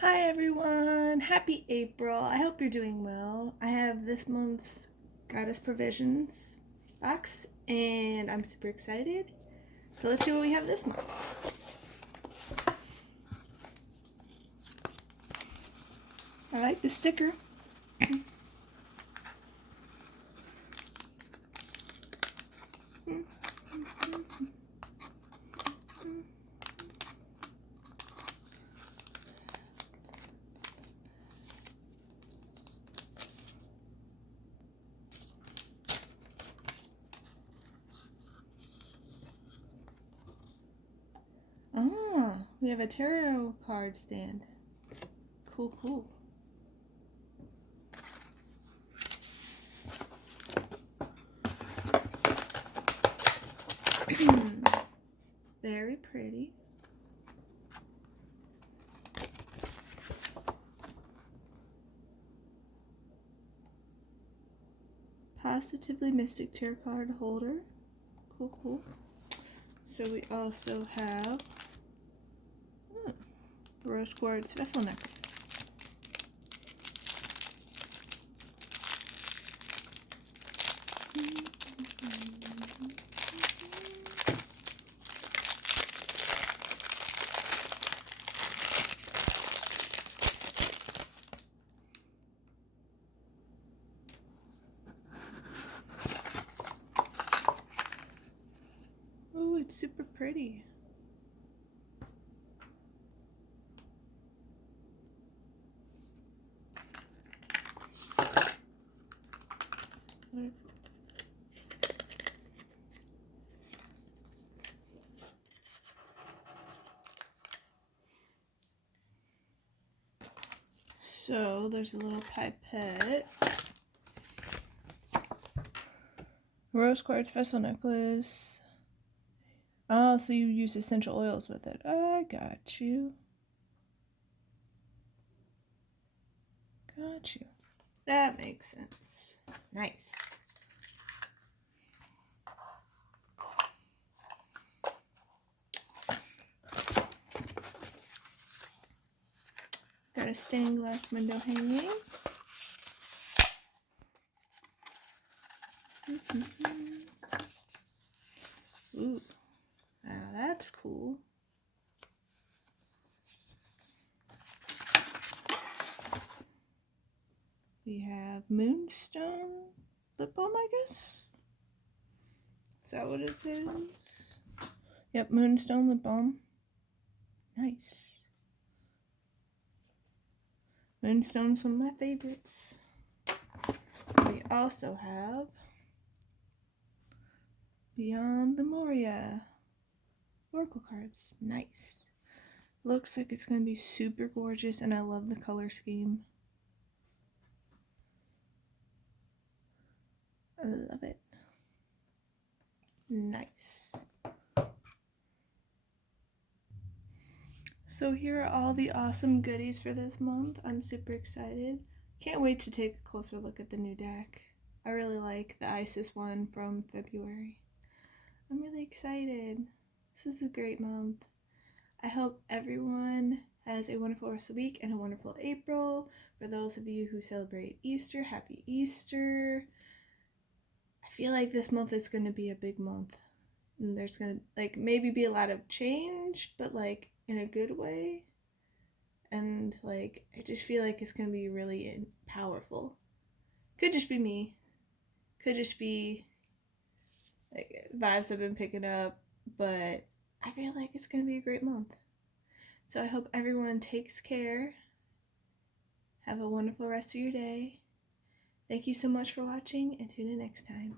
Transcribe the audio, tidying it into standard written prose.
Hi everyone, happy April. I hope you're doing well. I have this month's Goddess Provisions box and I'm super excited. So let's see what we have this month. I like the sticker. We have a tarot card stand. Cool, cool. Very pretty. Positively Mystic Tarot card holder. Cool, cool. So we also have rose quartz vessel necklace. Oh, it's super pretty. So there's a little pipette, rose quartz vessel necklace. Oh, so you use essential oils with it. I got you. Got you. That makes sense. Nice. Got a stained glass window hanging. Ooh, now that's cool. We have Moonstone lip balm, I guess. Is that what it is? Yep, Moonstone lip balm. Nice. Moonstone's one of my favorites. We also have Beyond Lemuria Oracle cards. Nice. Looks like it's going to be super gorgeous, and I love the color scheme. I love it. Nice. So here are all the awesome goodies for this month. I'm super excited. Can't wait to take a closer look at the new deck. I really like the Isis one from February. I'm really excited. This is a great month. I hope everyone has a wonderful rest of the week and a wonderful April. For those of you who celebrate Easter, happy Easter. I feel like this month is going to be a big month. And there's going to maybe be a lot of change, but in a good way. And I just feel like it's going to be really powerful. Could just be me. Could just be vibes I've been picking up, but I feel like it's going to be a great month. So I hope everyone takes care. Have a wonderful rest of your day. Thank you so much for watching, and tune in next time.